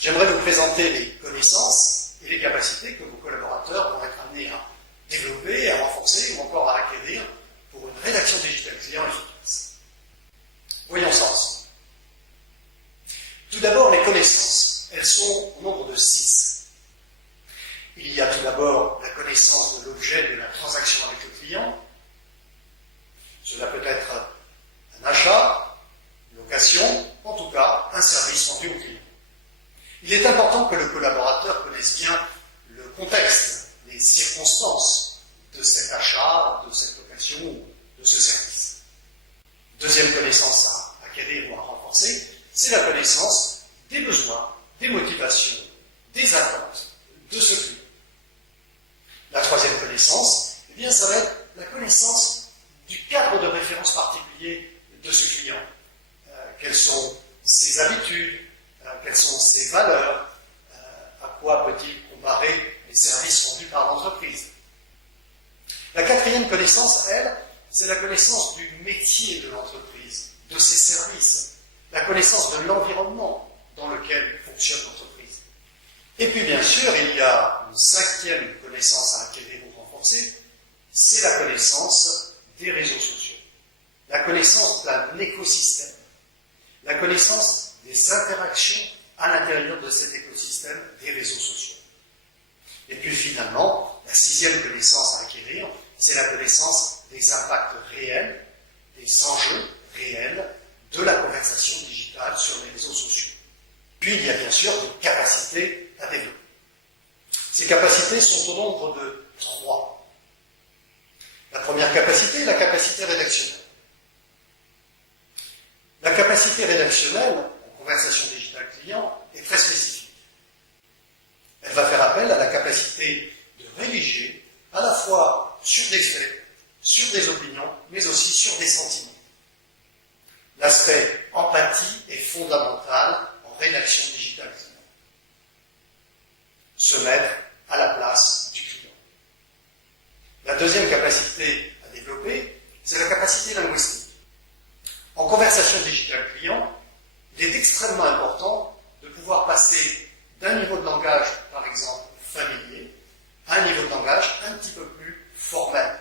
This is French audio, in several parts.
J'aimerais vous présenter les connaissances et les capacités que vos collaborateurs vont être amenés à développer, à renforcer ou encore à acquérir pour une rédaction digitale client efficace. Voyons ça ensemble. Tout d'abord, les connaissances. Elles sont au nombre de 6. Il y a tout d'abord la connaissance de l'objet de la transaction avec le client. Cela peut être un achat, une location, en tout cas un service rendu au client. Il est important que le collaborateur connaisse bien le contexte, les circonstances de cet achat, de cette location ou de ce service. Deuxième connaissance à acquérir ou à renforcer, c'est la connaissance des besoins, des motivations, des attentes de ce client. La troisième connaissance, eh bien, ça va être la connaissance du cadre de référence particulier de ce client. Quelles sont ses habitudes, quelles sont ses valeurs, à quoi peut-il comparer les services rendus par l'entreprise. La quatrième connaissance, elle, c'est la connaissance du métier de l'entreprise, de ses services, la connaissance de l'environnement dans lequel fonctionne l'entreprise. Et puis bien sûr, il y a une cinquième connaissance à acquérir ou renforcer, c'est la connaissance des réseaux sociaux, la connaissance d'un écosystème, la connaissance des interactions à l'intérieur de cet écosystème des réseaux sociaux. Et puis finalement, la sixième connaissance à acquérir, c'est la connaissance des impacts réels, des enjeux réels de la conversation digitale sur les réseaux sociaux. Puis il y a bien sûr des capacités à développer. Ces capacités sont au nombre de 3. La première capacité est la capacité rédactionnelle. La capacité rédactionnelle, en conversation digitale client, est très spécifique. Elle va faire appel à la capacité de rédiger à la fois sur des faits, sur des opinions, mais aussi sur des sentiments. L'aspect empathie est fondamental en rédaction digitale client. Se mettre à la place du client. La deuxième capacité à développer, c'est la capacité linguistique. En conversation digitale client, il est extrêmement important de pouvoir passer d'un niveau de langage, par exemple, familier, à un niveau de langage un petit peu plus formel.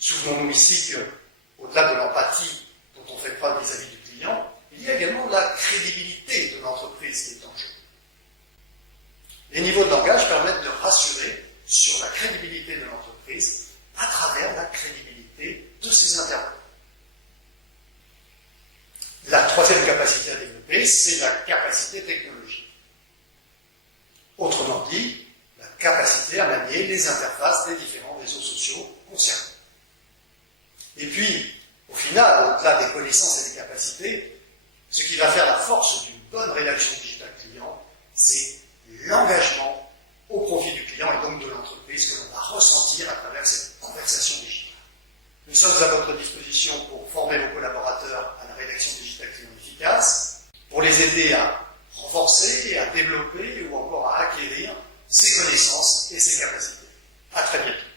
Souvenons-nous ici qu'au-delà de l'empathie dont on fait preuve vis-à-vis du client, il y a également la crédibilité de l'entreprise qui est en jeu. Les niveaux de langage permettent de rassurer sur la crédibilité de l'entreprise à travers la crédibilité de ses intervenants. La troisième capacité à développer, c'est la capacité technologique. Autrement dit, la capacité à manier les interfaces des différents réseaux sociaux concernés. Et puis, au final, au-delà des connaissances et des capacités, ce qui va faire la force d'une bonne rédaction digitale client, c'est l'engagement au profit du client et donc de l'entreprise que l'on va ressentir à travers cette conversation digitale. Nous sommes à votre disposition pour former vos collaborateurs à la rédaction digitale client efficace, pour les aider à renforcer, à développer ou encore à acquérir ces connaissances et ces capacités. À très bientôt.